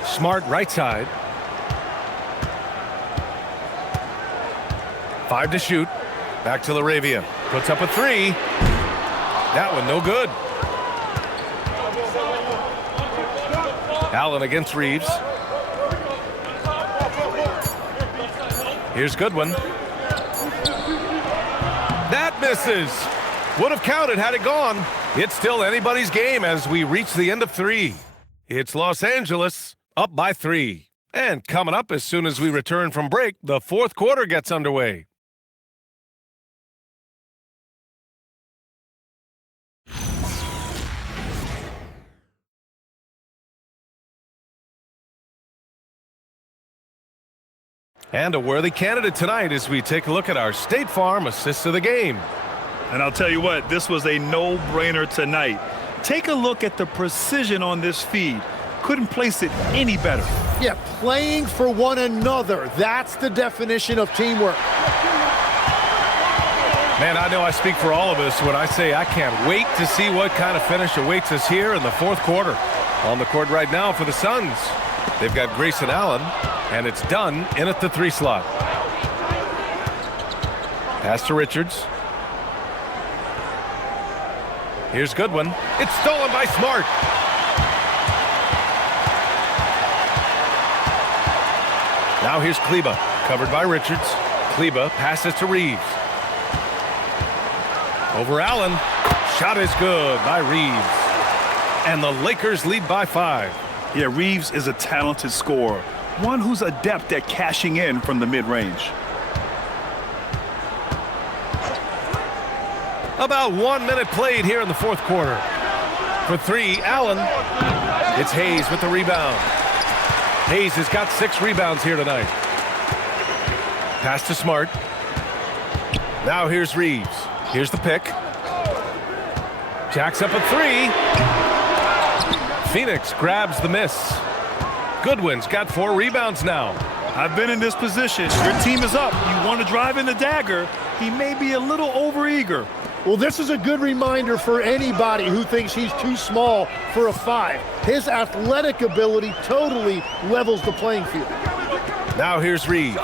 Smart right side. 5 to shoot. Back to LaRavia. Puts up a 3. That one no good. Allen against Reeves. Here's Goodwin. That misses. Would have counted had it gone. It's still anybody's game as we reach the end of 3. It's Los Angeles up by 3. And coming up as soon as we return from break, the fourth quarter gets underway. And a worthy candidate tonight as we take a look at our State Farm assist of the game. And I'll tell you what, this was a no-brainer tonight. Take a look at the precision on this feed. Couldn't place it any better. Yeah, playing for one another. That's the definition of teamwork. Man, I know I speak for all of us when I say I can't wait to see what kind of finish awaits us here in the fourth quarter. On the court right now for the Suns. They've got Grayson Allen, and it's Dunn in at the 3 slot. Pass to Richards. Here's Goodwin. It's stolen by Smart. Now here's Kleba, covered by Richards. Kleba passes to Reeves. Over Allen. Shot is good by Reeves. And the Lakers lead by 5. Yeah, Reeves is a talented scorer, one who's adept at cashing in from the mid-range. About 1 minute played here in the fourth quarter. For 3, Allen. It's Hayes with the rebound. Hayes has got 6 rebounds here tonight. Pass to Smart. Now here's Reeves. Here's the pick. Jacks up a 3. Phoenix grabs the miss. Goodwin's got 4 rebounds now. I've been in this position. Your team is up. You want to drive in the dagger. He may be a little overeager. Well, this is a good reminder for anybody who thinks he's too small for a 5. His athletic ability totally levels the playing field. Now here's Reeves.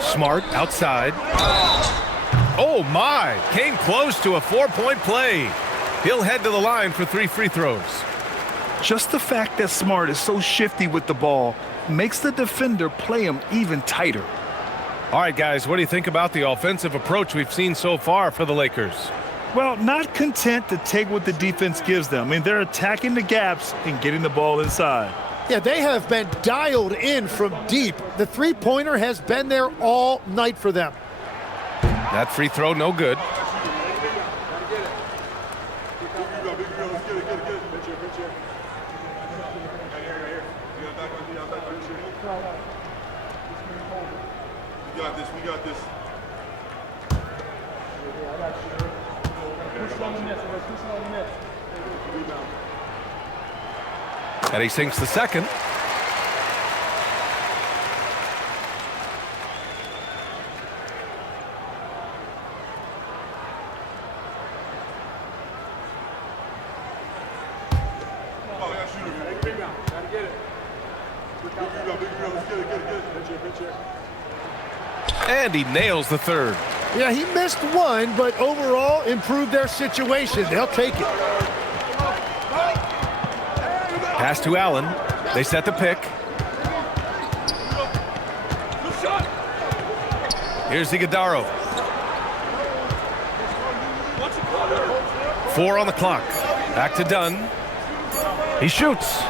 Smart outside. Oh my, came close to a 4-point play. He'll head to the line for 3 free throws. Just the fact that Smart is so shifty with the ball makes the defender play him even tighter. All right, guys, what do you think about the offensive approach we've seen so far for the Lakers? Well, not content to take what the defense gives them. I mean, they're attacking the gaps and getting the ball inside. Yeah, they have been dialed in from deep. The three-pointer has been there all night for them. That free throw, no good. We got this. And he sinks the second. And he nails the third. Yeah, he missed one, but overall improved their situation. They'll take it. Pass to Allen. They set the pick. Here's Iguodala. 4 on the clock. Back to Dunn. He shoots.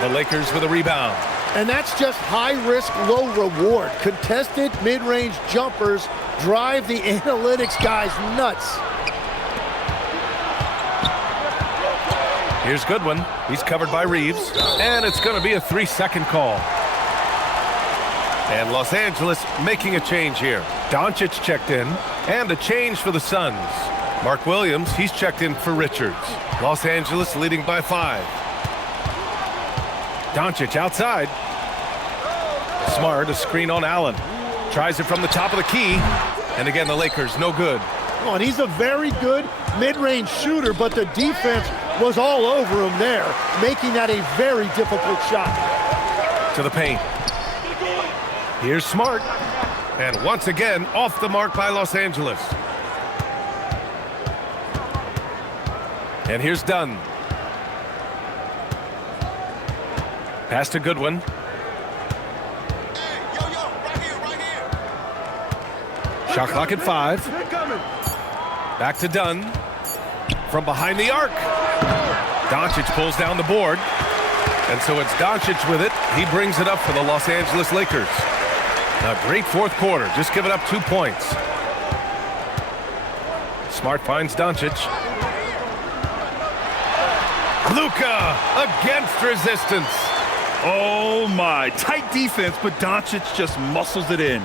The Lakers with a rebound. And that's just high risk, low reward. Contested mid-range jumpers drive the analytics guys nuts. Here's Goodwin. He's covered by Reeves. And it's going to be a 3-second call. And Los Angeles making a change here. Doncic checked in. And a change for the Suns. Mark Williams, he's checked in for Richards. Los Angeles leading by 5. Doncic outside. Smart, a screen on Allen. Tries it from the top of the key. And again, the Lakers, no good. Oh, and he's a very good mid-range shooter, but the defense was all over him there, making that a very difficult shot. To the paint. Here's Smart. And once again, off the mark by Los Angeles. And here's Dunn. Pass to Goodwin. Shot clock at 5. Back to Dunn. From behind the arc. Doncic pulls down the board. And so it's Doncic with it. He brings it up for the Los Angeles Lakers. A great fourth quarter. Just giving up 2 points. Smart finds Doncic. Luka against resistance. Oh my, tight defense, but Doncic just muscles it in.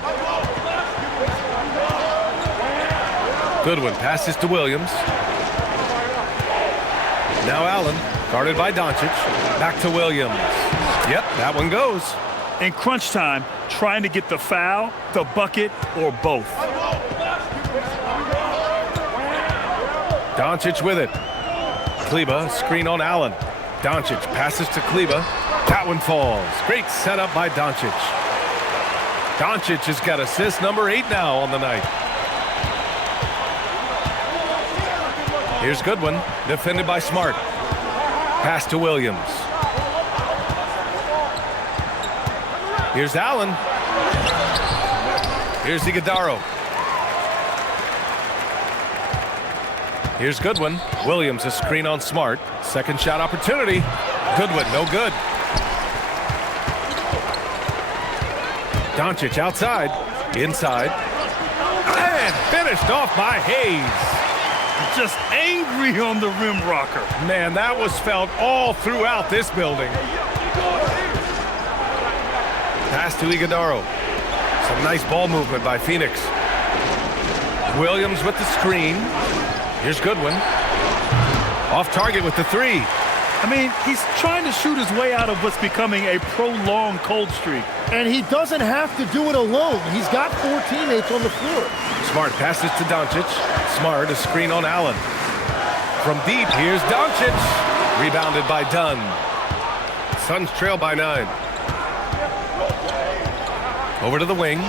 Goodwin passes to Williams. Now Allen, guarded by Doncic. Back to Williams. Yep, that one goes. In crunch time, trying to get the foul, the bucket, or both. Doncic with it. Kleba, screen on Allen. Doncic passes to Kleba. That one falls. Great setup by Doncic. Doncic has got assist number 8 now on the night. Here's Goodwin, defended by Smart. Pass to Williams. Here's Allen. Here's Iguodala. Here's Goodwin. Williams, a screen on Smart. Second shot opportunity. Goodwin, no good. Doncic outside. Inside. And finished off by Hayes. Just angry on the rim rocker. Man, that was felt all throughout this building. Pass to Iguodala. Some nice ball movement by Phoenix. Williams with the screen. Here's Goodwin. Off target with the 3. I mean, he's trying to shoot his way out of what's becoming a prolonged cold streak. And he doesn't have to do it alone. He's got 4 teammates on the floor. Smart passes to Doncic. Smart, a screen on Allen. From deep, here's Doncic. Rebounded by Dunn. Suns trail by 9. Over to the wing.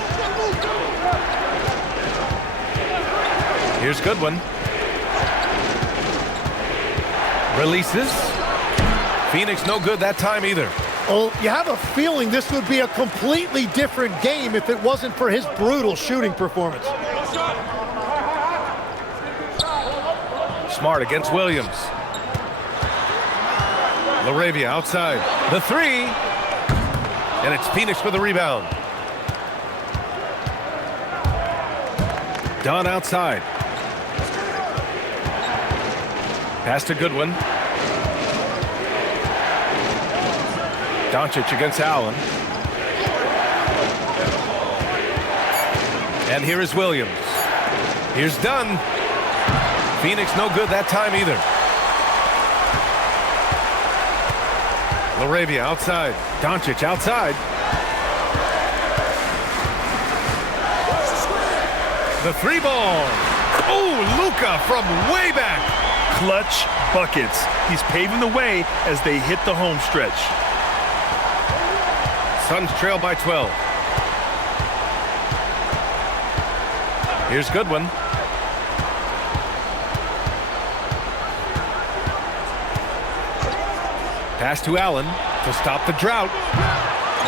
Here's Goodwin. Releases. Phoenix no good that time either. Oh, you have a feeling this would be a completely different game if it wasn't for his brutal shooting performance. Smart against Williams. LaRavia outside. The 3. And it's Phoenix with the rebound. Dunn outside. Pass to Goodwin. Doncic against Allen. And here is Williams. Here's Dunn. Phoenix no good that time either. LaRavia outside. Doncic outside. The 3 ball. Oh, Luka from way back. Clutch buckets. He's paving the way as they hit the home stretch. Suns trail by 12. Here's Goodwin. Pass to Allen to stop the drought.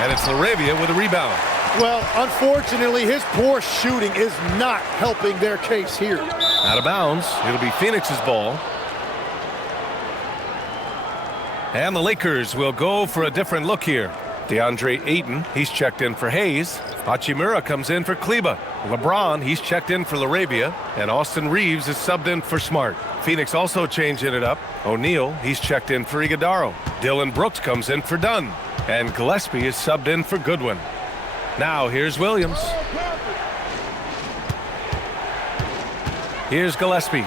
And it's LaRavia with a rebound. Well, unfortunately, his poor shooting is not helping their case here. Out of bounds. It'll be Phoenix's ball. And the Lakers will go for a different look here. DeAndre Ayton, he's checked in for Hayes. Hachimura comes in for Kleba. LeBron, he's checked in for LaRavia. And Austin Reeves is subbed in for Smart. Phoenix also changing it up. O'Neal, he's checked in for Iguodala. Dillon Brooks comes in for Dunn. And Gillespie is subbed in for Goodwin. Now here's Williams. Here's Gillespie.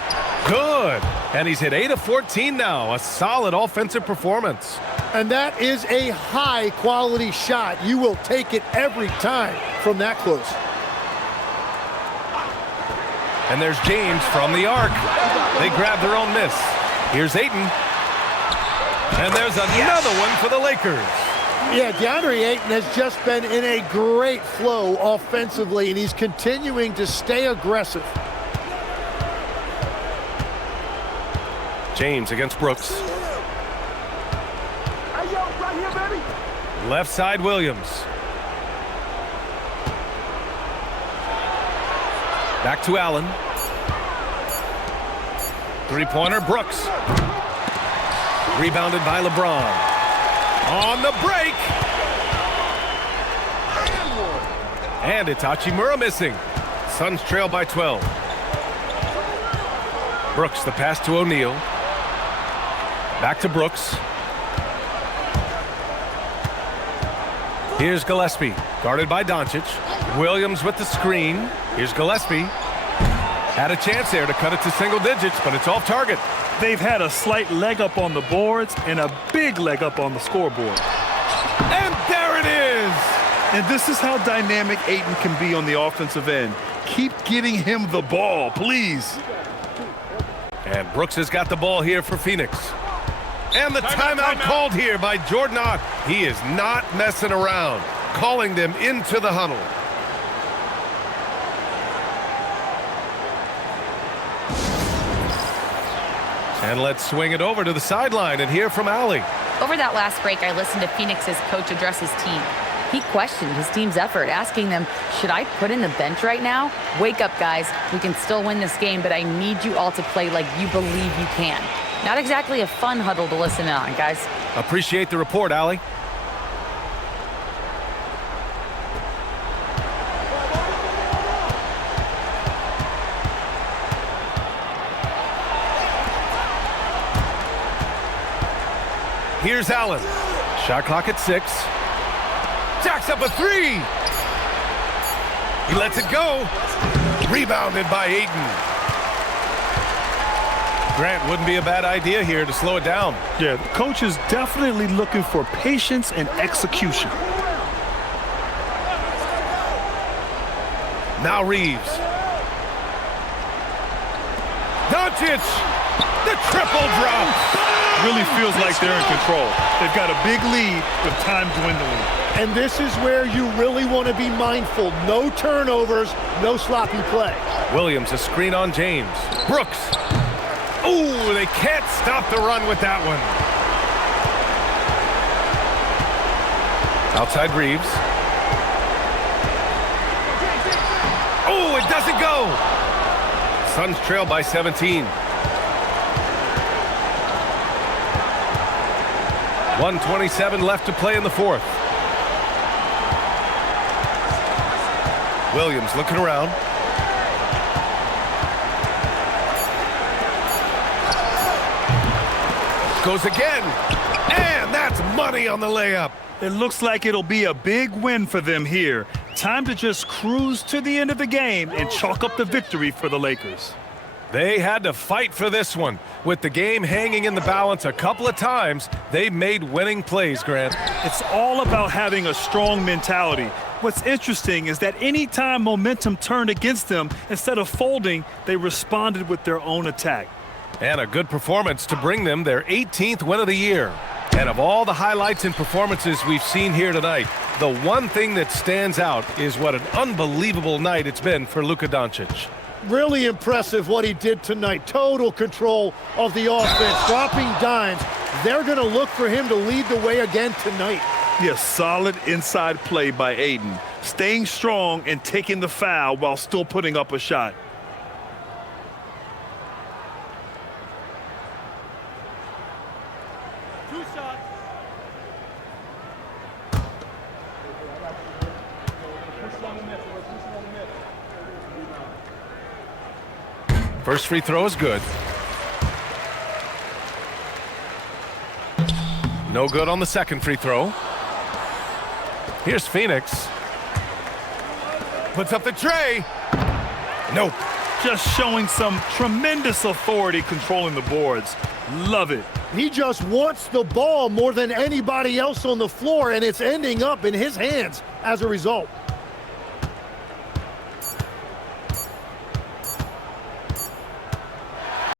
Good. And he's hit 8 of 14 now. A solid offensive performance. And that is a high-quality shot. You will take it every time from that close. And there's James from the arc. They grab their own miss. Here's Ayton. And there's another one for the Lakers. Yeah, DeAndre Ayton has just been in a great flow offensively, and he's continuing to stay aggressive. James against Brooks. Left side, Williams. Back to Allen. Three-pointer, Brooks. Rebounded by LeBron. On the break. And it's Hachimura missing. Suns trail by 12. Brooks, the pass to O'Neal. Back to Brooks. Here's Gillespie, guarded by Doncic. Williams with the screen. Here's Gillespie. Had a chance there to cut it to single digits, but it's off target. They've had a slight leg up on the boards and a big leg up on the scoreboard. And there it is! And this is how dynamic Ayton can be on the offensive end. Keep getting him the ball, please. And Brooks has got the ball here for Phoenix. And the timeout called here by Jordan Ott. He is not messing around, calling them into the huddle. And let's swing it over to the sideline and hear from Allie. Over that last break, I listened to Phoenix's coach address his team. He questioned his team's effort, asking them, should I put in the bench right now? Wake up, guys. We can still win this game, but I need you all to play like you believe you can. Not exactly a fun huddle to listen in on, guys. Appreciate the report, Allie. Here's Allen. Shot clock at 6. Jacks up a 3. He lets it go. Rebounded by Ayton. Grant, wouldn't be a bad idea here to slow it down. Yeah, the coach is definitely looking for patience and execution. Now Reeves. Doncic. The triple drop. Really feels like they're in control. They've got a big lead with time dwindling. And this is where you really want to be mindful. No turnovers, no sloppy play. Williams, a screen on James. Brooks. Ooh, they can't stop the run with that one. Outside Reeves. Oh, it doesn't go. Suns trail by 17. 1:27 left to play in the fourth. Williams looking around. Goes again. And that's money on the layup. It looks like it'll be a big win for them here. Time to just cruise to the end of the game and chalk up the victory for the Lakers. They had to fight for this one. With the game hanging in the balance a couple of times, they made winning plays, Grant. It's all about having a strong mentality. What's interesting is that anytime momentum turned against them, instead of folding, they responded with their own attack. And a good performance to bring them their 18th win of the year. And of all the highlights and performances we've seen here tonight, the one thing that stands out is what an unbelievable night it's been for Luka Doncic. Really impressive what he did tonight. Total control of the offense, dropping dimes. They're going to look for him to lead the way again tonight. Yes, solid inside play by Ayton, staying strong and taking the foul while still putting up a shot. First free throw is good. No good on the second free throw. Here's Phoenix. Puts up the tray. Nope. Just showing some tremendous authority controlling the boards. Love it. He just wants the ball more than anybody else on the floor, and it's ending up in his hands as a result.